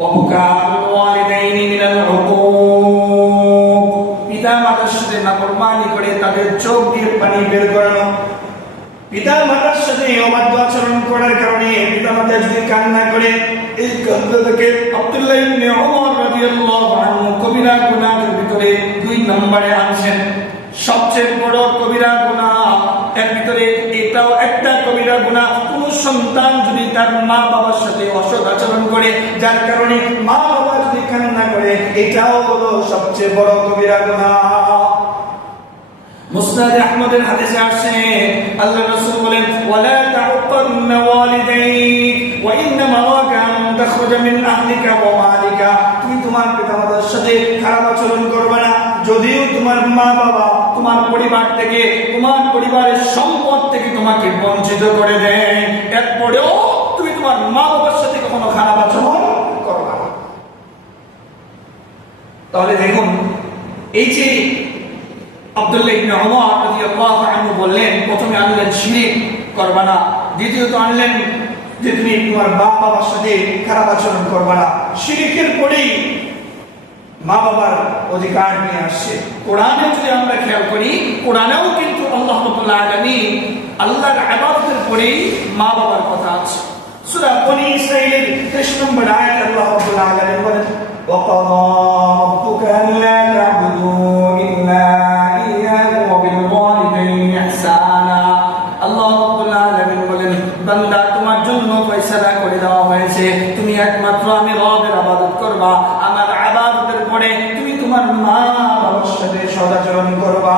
ওয়াবুকাউল ওয়ালিদাইনি মিনাল উকুক, পিতা মাতার সাথে নাফরমানি করে তাদের চোখ দিয়ে পানি বের করানো। পিতা মাতার সাথে অবাধ্য আচরণ করার কারণে পিতা মাতা যদি কান্না করে, এই কান্না থেকে আব্দুল্লাহ ইবনে ওমর রাদিয়াল্লাহু আনহু কবিরা গুনাহের ভিতরে 2 নম্বরে আনছেন। সবচেয়ে বড় কবিরা গুনাহ এর ভিতরে এটাও একটা কবিরা গুনাহ। কোন সন্তান যদি তার মা বাবার সাথে অসৎ আচরণ করে, যার কারণে মা বাবা যদি কান্না করে, এটাও হলো সবচেয়ে বড় কবিরা গুনাহ। মুসনাদ আহমদের হাদিসে আসছে আল্লাহর রাসূল বলেন, ওয়ালা তাউক্কান্না ওয়ালিদাইক ওয়া ইন্নামা ওয়াকান তাখরুজা মিন আহলিকা ওয়া মালিকা, তুমি তোমার পিতামাতার সাথে খারাপ আচরণ করবে না, যদিও তোমার মা বাবা তোমার পরিবার থেকে, তোমার পরিবারের সম্পদ থেকে তোমাকে বঞ্চিত করে দেয়, এরপরেও তুমি তোমার মা বাবার সাথে কখনো খারাপ আচরণ করবে না। তাহলে দেখুন, এই যে আব্দুল্লাহ ইবনে ওমর রাদিয়াল্লাহু আনহু বললেন, প্রথমে আনলেন শিরক করবে না, দ্বিতীয়ত আনলেন যে তুমি তোমার মা বাবার সাথে খারাপ আচরণ করবে না। শিরকের পরেই মা বাবার অধিকার নিয়ে আসছে। কোরআনে যদি আমরা খেয়াল করি, কোরআনেও কিন্তু আল্লাহ রাব্বুল আলামিন আল্লাহর ইবাদতের পরেই মা বাবার কথা আছে। সূরা বনী ইসরাঈলের 30 নম্বর আয়াতে আল্লাহ রাব্বুল আলামিন বলেন, ওয়া ক্বাদা রাব্বুকা আল্লা তা'বুদু ইল্লা ইয়্যাহু ওয়া বিল ওয়ালিদাইনি ইহসানা। আল্লাহ রাব্বুল আলামিন বলেন, বান্দা তোমার জন্য ফয়সালা করে দেওয়া হয়েছে, তুমি একমাত্র আমি রবের ইবাদত করবা, আমার ইবাদতের পরে তুমি তোমার মা বাবার সাথে সদাচরণ করবা।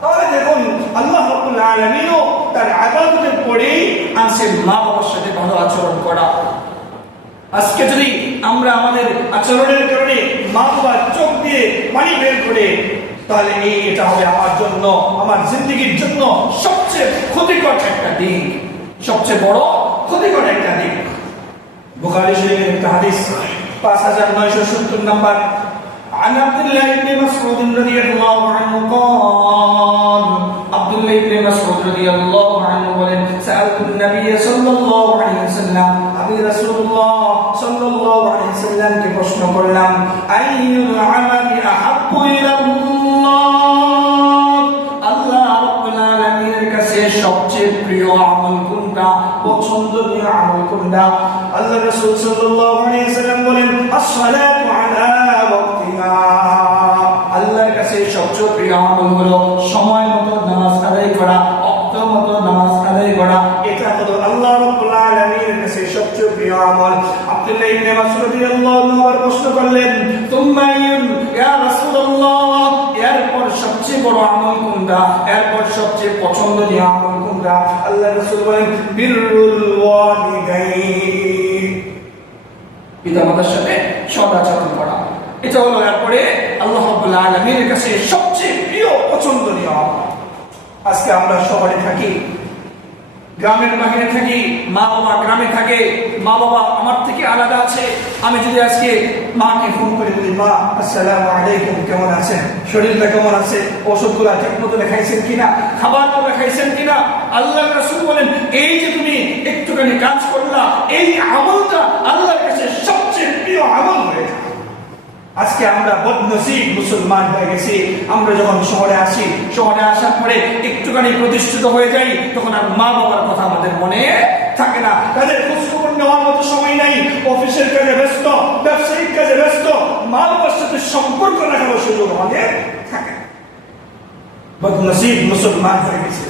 তাহলে দেখুন, আল্লাহ রাব্বুল আলামিনও তার ইবাদতের পরেই আনছেন মা বাবার সাথে ভালো আচরণ করা। আজকে যদি আমরা আমাদের আচরণের কারণে মা বাবার চোখ দিয়ে পানি বের করে, তাহলে এটা হবে আমার জন্য, আমার জিন্দেগির জন্য সবচেয়ে ক্ষতিকর একটা দিক, সবচেয়ে বড় ক্ষতিকর একটা দিক। বুখারী শরীফের একটা হাদিস 5970 নম্বর, عن عبد الله بن مسعود رضي الله عنه قال, عبد الله بن مسعود رضي الله عنه বলেন, سألت النبي صلى الله عليه وسلم, আমি রাসূলুল্লাহ সাল্লাল্লাহু আলাইহি ওয়াসাল্লাম কে প্রশ্ন করলাম, আইয়ুল আমালি আহাব্বু ইলাল্লাহ, আল্লাহ রাব্বুল আলামিনের কাছে সবচেয়ে প্রিয় আমল কোনটা, পছন্দনীয় আমল কোনটা? আল্লাহ রাসূল সাল্লাল্লাহু আলাইহি ওয়াসাল্লাম বলেন, as-সালাতু আলা ওয়াক্তিহা, আল্লাহর কাছে সবচেয়ে প্রিয় আমল হলো সময় মতো নামাজ আদায় করা, ওয়াক্ত মতো নামাজ আদায় করা। এটা হলো আল্লাহ রাব্বুল আলামিনের কাছে সবচেয়ে প্রিয় আমল। আব্দুল্লাহ ইবনে মাসউদ রাদিয়াল্লাহু আনহু প্রশ্ন করলেন, তুম্মা ইয়া রাসূলুল্লাহ, এরপর সবচেয়ে বড় আমল কোনটা, এরপর সবচেয়ে পছন্দনীয় আমল কোনটা? আল্লাহর রাসূল বলেন, বিররুল ওয়ালিদাইন, পিতামাতার সাথে সদাচরণ করা। এটা হলো এরপরে আল্লাহ রাব্বুল আলামিনের কাছে সবচেয়ে প্রিয় পছন্দনীয় আমল। আজকে আমরা শহরে থাকি, গ্রামের বাহিরে থাকি, মা বাবা গ্রামে থাকে, মা বাবা আমার থেকে আলাদা আছে। আমি যদি আজকে মাকে ফোন করে বলি, মা আসসালামু আলাইকুম, কেমন আছেন, শরীরটা কেমন আছে, ওষুধগুলো ঠিক মতো খাইছেন কিনা, খাবারগুলো খাইছেন কিনা? আল্লাহর রাসূল বলেন, এই যে তুমি একটুখানি কাজ করলা, এই আমলটা আল্লাহর কাছে সবচেয়ে প্রিয় আমল হয়ে যায়। আজকে আমরা বদনসিব মুসলমান হয়ে গেছি। আমরা যখন শহরে আসি, শহরে আসার পরে একটুখানি প্রতিষ্ঠিত হয়ে যাই, তখন আর মা বাবার কথা আমাদের মনে থাকে না। তাদের খোঁজখবর নেওয়ার মতো সময় নাই, অফিসের কাজে ব্যস্ত, ব্যবসায়িক কাজে ব্যস্ত, মা বাবার সাথে সম্পর্ক রাখার সুযোগ আমাদের থাকে না। বদনসিব মুসলমান হয়ে গেছে।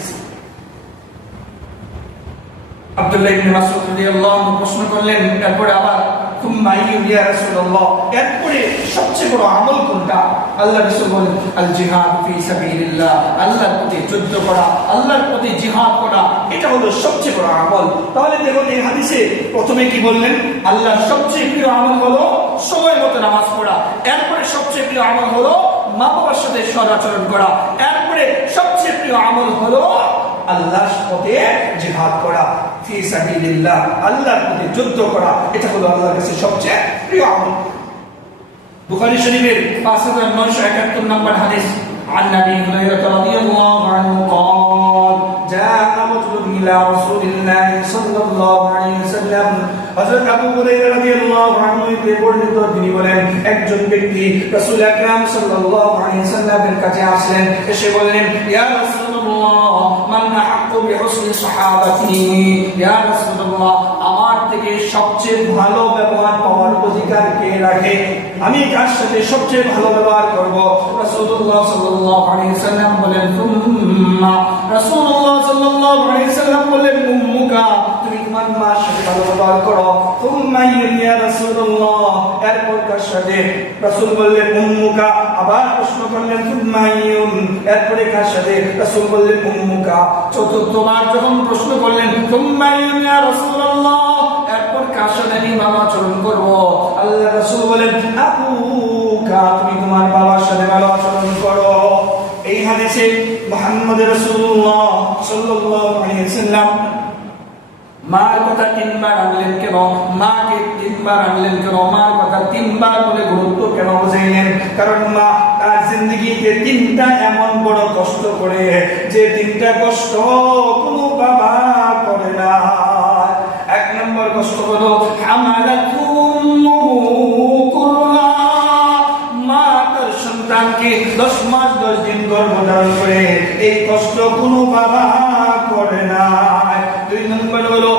আব্দুল্লাহ ইবনে মাসউদ রাদিয়াল্লাহু আনহু প্রশ্ন করলেন, এরপরে আবার, তুম্মা ইয়া রাসূলুল্লাহ, এরপরে সবচেয়ে বড় আমল কোনটা? আল্লাহর রাসূল বলেন, আল জিহাদ ফি সাবিলিল্লাহ, আল্লাহর পথে যুদ্ধ করা, আল্লাহর পথে জিহাদ করা, এটা হলো সবচেয়ে বড় আমল। তাহলে দেখুন, এই হাদিসে প্রথমে কি বললেন? আল্লাহর সবচেয়ে প্রিয় আমল হলো সময় মতো নামাজ পড়া, এরপরে সবচেয়ে প্রিয় আমল হলো মা বাবার সাথে সদাচরণ করা, এরপরে সবচেয়ে প্রিয় আমল হলো আল্লাহর পথে জিহাদ করা, ফি সাবিলিল্লাহ, আল্লাহর পথে যুদ্ধ করা। এটা হলো আল্লাহর কাছে সবচেয়ে প্রিয় আমল। বুখারী শরীফের 5971 নম্বর হাদিস, عن ابي هريره رضي الله عنه قال جاء رجل إلى رسول الله صلى الله عليه وسلم হযরত আবু হুরায়রা রাদিয়াল্লাহু আনহু থেকে বর্ণিত তিনি বলেন একজন ব্যক্তি রাসূল আকরাম সাল্লাল্লাহু আলাইহি ওয়াসাল্লামের কাছে আসলেন এসে বললেন ইয়া রাসূলুল্লাহ মান আহাক্কু বিহুসনি সাহাবাতি ইয়া রাসূলুল্লাহ আমার থেকে সবচেয়ে ভালো ব্যবহার পাওয়ার অধিকার কে রাখে আমি কার সাথে সবচেয়ে ভালো ব্যবহার করব রাসূলুল্লাহ সাল্লাল্লাহু আলাইহি ওয়াসাল্লাম বলেন তুম্মা রাসূলুল্লাহ সাল্লাল্লাহু আলাইহি ওয়াসাল্লাম বলেন উম্মুকা তুমি তোমার মার সাথে ভালো ব্যবহার করো তুম্মা ইয়া রাসূলুল্লাহ এরপর কার সাথে রাসূল বললেন উম্মুকা আবার প্রশ্ন করলেন তুম্মা এরপরে কার সাথে রাসূল বললেন উম্মুকা চতুর্থবার যখন প্রশ্ন করলেন তুম্মা ইয়া রাসূলুল্লাহ এরপর কার সাথে আমি ভালো আচরণ করব আল্লাহ রাসূল বলেন আবুকা তুমি তোমার বাবার সাথে ভালো আচরণ করো এই হাদিসে মুহাম্মদ রাসূলুল্লাহ সাল্লাল্লাহু আলাইহি ওয়াসাল্লাম মার কথা তিনবার আনলেন কেন মাকে তিনবার আনলেন কেন মার কথা তিনবার বলে গুরুত্ব কেন বুঝাইলেন কারণ মা তার জিন্দগিতে তিনটা এমন বড় কষ্ট করে যে তিনটা কষ্ট কোনো বাবা করে না এক নম্বর কষ্ট হলো হামালাতুম কুররা মা তার সন্তানকে 10 মাস 10 দিন গর্ভধারণ করে এই কষ্ট কোনো বাবা করে না দুই নম্বর হলো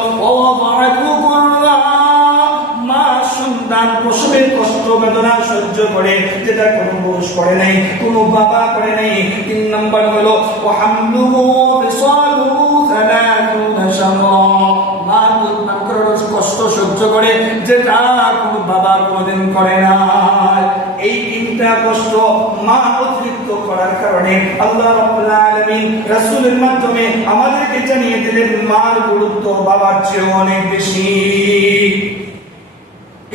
মা সন্তান প্রসবের কষ্ট বেদনা সহ্য করে যেটা কোনো পুরুষ করে নাই কোনো বাবা করে নাই তিন নম্বর হলো ওয়াহামলুহু বিসালুহু 30 শাহরা মা কষ্ট সহ্য করে যেটা কোনো বাবা কোনোদিন করে না এই তিনটা কষ্ট মা অতিরিক্ত করার কারণে আল্লাহ রাব্বুল আলামিন রাসূলের মাধ্যমে আমাদেরকে জানিয়ে দিলেন মার গুরুত্ব বাবার চেয়ে অনেক বেশি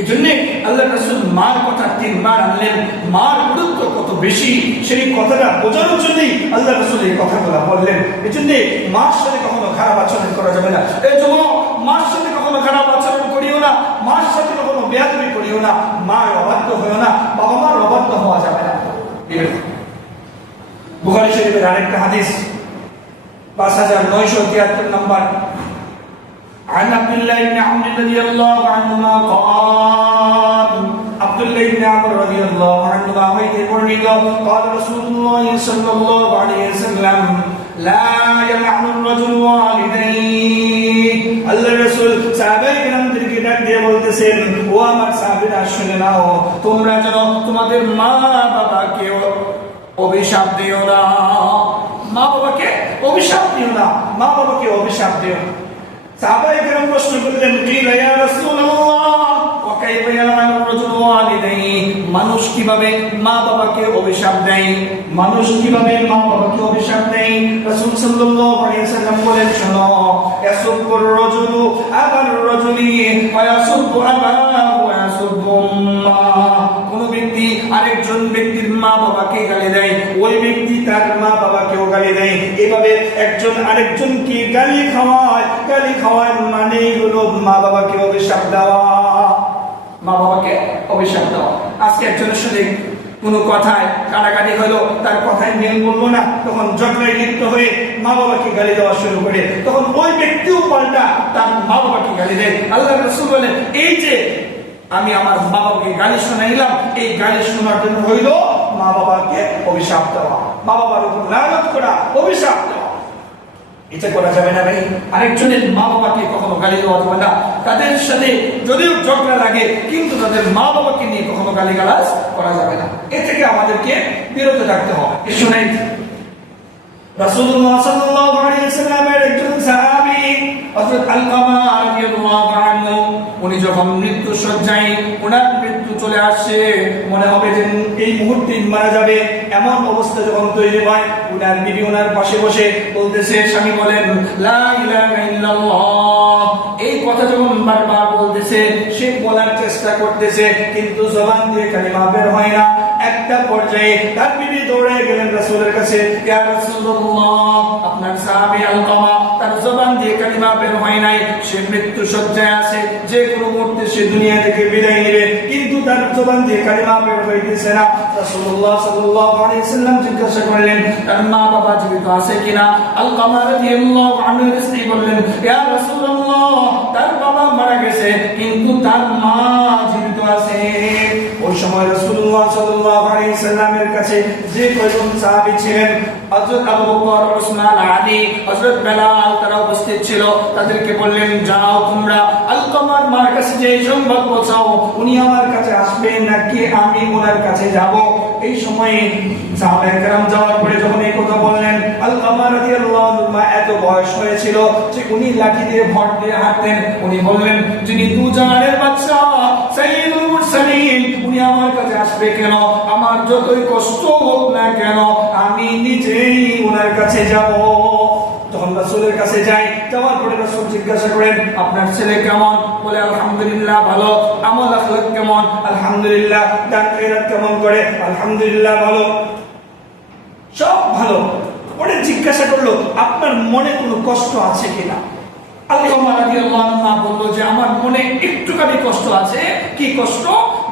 এজন্য আল্লাহ রাসূল মার কথা তিনবার আনলেন মার গুরুত্ব কত বেশি সেই কথাটা বোঝানোর জন্যই আল্লাহ রাসূল এই কথাগুলো বললেন এজন্য মার সাথে কখনো খারাপ আচরণ করা যাবে না এই যুবক মার সাথে কখনো খারাপ আচরণ করিও না মার সাথে কখনো বেয়াদবি করিও না মার অবাধ্য হইও না বাবা মার অবাধ্য হওয়া যাবে না বুখারী শরীফের আরেকটা হাদিস 5973 নম্বর عن عبد الله بن عمرو رضي الله عنهما قال عبد الله بن عمرو رضي الله عنهما قال رسول الله صلى الله عليه وسلم لا يلعن الرجل والديه আল্লাহ রাসূল সাহাবায়ে কেরামদেরকে ডাক দিয়ে বলতেছেন ও আমার সাহাবীরা শুনে নাও তোমরা যেন তোমাদের মা বাবাকে অভিশাপ দিও না মা বাবাকে অভিশাপ দিও না মা বাবাকে অভিশাপ দিও সাহাবায়ে কেরাম প্রশ্ন করলেন কিলা ইয়া রাসূলুল্লাহ ওয়া কাইফা ইয়ালআনু রাজুলু ওয়ালিদাইহি মানুষ কিভাবে মা বাবাকে অভিশাপ দেয় মানুষ কিভাবে মা বাবাকে অভিশাপ দেয় রাসূল সাল্লাল্লাহু আলাইহি ওয়াসাল্লাম বলেন শোনো ইয়াসুবুর রাজুলু আবার রাজুলি ওয়া ইয়াসুবু আবাহু ওয়া ইয়াসুবু উম্মা কোন ব্যক্তি আরেকজন ব্যক্তির মা বাবাকে গালি দেয় ওই ব্যক্তি তার মা বাবাকেও গালি দেয় এভাবে একজন আরেকজনকে গালি খাওয়ায় মানে হলো মা বাবাকে অভিশাপ দেওয়া মা বাবাকে অভিশাপ দেওয়া আজকে একজনের সাথে কোনো কথায় কাটাকাটি হলো তার কথায় মেল বলবো না তখন ঝগড়ায় লিপ্ত হয়ে মা বাবাকে গালি দেওয়া শুরু করে তখন ওই ব্যক্তিও পাল্টা তার মা বাবাকে গালি দেয় আল্লাহ রাসূল বলেন এই যে আমি আমার মা বাবাকে গালি শোনাইলাম এই গালি শোনার জন্য হইল মা বাবাকে অভিশাপ দেওয়া মা বাবার উপর লানত করা অভিশাপ দেওয়া এটা করা যাবে না ভাই আরেকজনের মা বাবাকে কখনো গালি দেওয়া যাবে না তাদের সাথে যদিও ঝগড়া লাগে কিন্তু তাদের মা বাবাকে নিয়ে কখনো গালিগালাজ করা যাবে না এ থেকে আমাদেরকে বিরত রাখতে হবে শুনেন রাসূলুল্লাহ সাল্লাল্লাহু আলাইহি ওয়াসাল্লামের একজন সাহাবী হযরত আলকামা রাদিয়াল্লাহু আনহু উনি যখন মৃত্যু শয্যায় ওনার মৃত্যু চলে আসে মনে হবে যে এই মুহূর্তে মারা যাবে এমন অবস্থা যখন তৈরি হয় ওনার বিবি ওনার পাশে বসে বলতেছে স্বামী বলেন লা ইলাহা ইল্লাল্লাহ এই কথা যখন বারবার বলতেছে সে বলার চেষ্টা করতেছে কিন্তু জবান দিয়ে কালিমা বের হয় না একটা পর্যায়ে তার বিবি দৌড়ে গেলেন রাসূলের কাছে ইয়া রাসূলুল্লাহ আপনার সাহাবী আলকামা তার জবান দিয়ে কালিমা বের হয় নাই সে মৃত্যু শয্যায় আছে যে কোনো মুহূর্তে সে দুনিয়া থেকে বিদায় নেবে কিন্তু তার জবান দিয়ে কালিমা বের হইতেছে না রাসূলুল্লাহ সাল্লাল্লাহু আলাইহি ওয়াসাল্লাম জিজ্ঞাসা করলেন তার মা বাবা জীবিত আছে কিনা। আলকামা রাদিয়াল্লাহু আনহু স্ত্রী বললেন, ইয়া রাসূলুল্লাহ, তার বাবা মারা গেছে কিন্তু তার মা জীবিত আছে। ওই সময় রাসূলুল্লাহ সাল্লাল্লাহু আলাইহি ওয়াসাল্লামের কাছে যে কয়জন সাহাবী ছিলেন, হযরত আবু বকর, ওসমান, আলী, হযরত বেলাল তারা উপস্থিত ছিল। তাদেরকে বললেন, যাও তোমরা আলকামার মার কাছে যে সংবাদ পৌঁছাও, উনি আমার কাছে আসবেন নাকি আমি ওনার কাছে যাব। এই সময়ে সাহাবায়ে কেরাম যাওয়ার পরে যখন এই কথা বললেন, আলকামা রাদিয়াল্লাহু আনহু এত বয়স হয়েছিল যে উনি লাঠি দিয়ে ভর দিয়ে হাঁটতেন। উনি বললেন, যিনি দুজাহানের বাদশা সাইয়্যিদুল মুরসালিন, উনি আমার কাছে আসবে কেন? আমার যতই কষ্ট হোক না কেন আমি নিজেই ওনার কাছে যাব। তখন রাসূলের কাছে যাই, যাওয়ার পরে রাসূল জিজ্ঞাসা করেন, আপনার ছেলে কেমন? বলে, আলহামদুলিল্লাহ ভালো। আমল আখলাক কেমন? আলহামদুলিল্লাহ। দান খয়রাত কেমন করে? আলহামদুলিল্লাহ ভালো, সব ভালো। পরে জিজ্ঞাসা করলো, আপনার মনে কোনো কষ্ট আছে কিনা? আলকামা রাদিয়াল্লাহু আনহু বলল যে আমার মনে একটুখানি কষ্ট আছে। কি কষ্ট?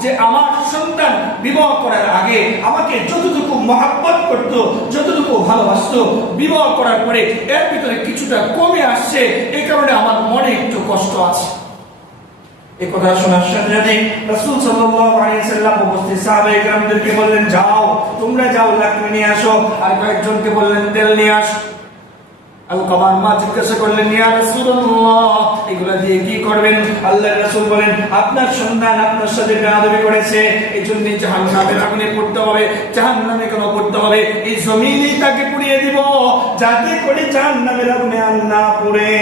যে আমার সন্তান বিবাহ করার আগে আমাকে যতটুকু মহব্বত করত, যতটুকু ভালোবাসতো, বিবাহ করার পরে এর ভিতরে কিছুটা কমে আসছে, এই কারণে আমার মনে একটু কষ্ট আছে। এই কথা শোনার সাথে সাথে রাসূল সাল্লাল্লাহু আলাইহি ওয়াসাল্লাম উপস্থিত সাহাবায়ে কেরামদেরকে বললেন, যাও তোমরা যাও লাকড়ি নিয়ে আসো। আর কয়েকজনকে বললেন, তেল নিয়ে আসো। আলকামার মা জিজ্ঞাসা করলেন, ইয়া রাসূলুল্লাহ, এগুলা দিয়ে কি করবেন? আল্লাহর রাসূল বলেন, আপনার সন্তান আপনার সাথে বেয়াদবি করেছে, এজন্য জাহান্নামের আগুনে পড়তে হবে। জাহান্নামে কেন পড়তে হবে? এই জমিনেই তাকে পুড়িয়ে দিব, যাতে করে জাহান্নামের আগুনে আর না পড়ে।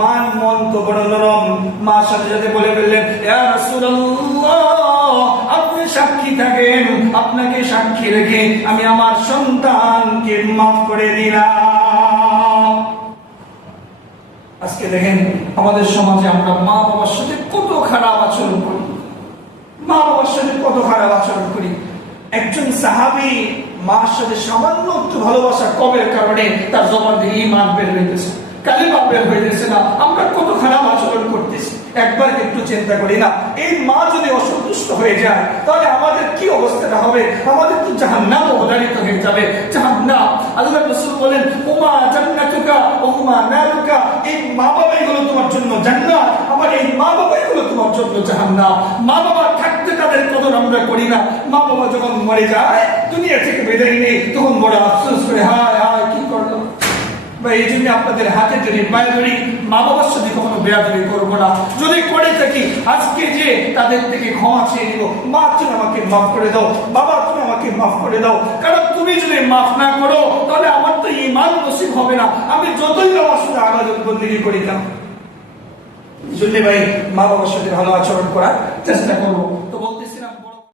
মান মন তো বড় নরম। মা সাথে সাথে বলে ফেললেন, ইয়া রাসূলুল্লাহ, আপনি সাক্ষী থাকেন, আপনাকে সাক্ষী রেখে আমি আমার সন্তানকে মাফ করে দিলাম। আজকে দেখেন আমাদের সমাজে আমরা মা বাবার সাথে কত খারাপ আচরণ করি, মা বাবার সাথে কত খারাপ আচরণ করি। একজন সাহাবী মার সাথে সামান্য একটু ভালোবাসা কমের কারণে তার জবান দিয়ে ঈমান বের হইতেছে, কালিমা বের হইতেছে না। আমরা কত খারাপ আচরণ করতেছি, একবার একটু চিন্তা করি না? এই মা যদি অসন্তুষ্ট হয়ে যায় তাহলে আমাদের কি অবস্থাটা হবে? আমাদের তো জাহান্নাম অবধারিত হয়ে যাবে, জাহান্নাম। আল্লাহর রাসূল বলেন, উমা জান্নাতুকা ওয়া হুমা নারুকা, এই মা বাবাই হলো তোমার জন্য জান্নাত, আমার এই মা বাবাই হলো তোমার জন্য জাহান্নাম। মা বাবা থাকতে তাদের কদর আমরা করি না। মা বাবা যখন মরে যায়, দুনিয়া থেকে বিদায় নেই, তখন বড় আফসোস করে, হায় হায় কি করলাম। এই জন্য আপনাদের হাতে ধরি, পায়ে ধরি, মা বাবার সাথে কখনো বেয়াদবি করবো না। যদি করে থাকি আজকে যে তাদের থেকে ক্ষমা চেয়ে নিব, মা তুমি আমাকে মাফ করে দাও, বাবা তুমি আমাকে মাফ করে দাও। কারণ তুমি যদি মাফ না করো তাহলে আমার তো ঈমান নসিব হবে না, আমি যতই আমার সাথে ইবাদত বন্দেগী করি না। এই জন্য ভাই মা বাবার সাথে ভালো আচরণ করার চেষ্টা করবো। তো বলতেছিলাম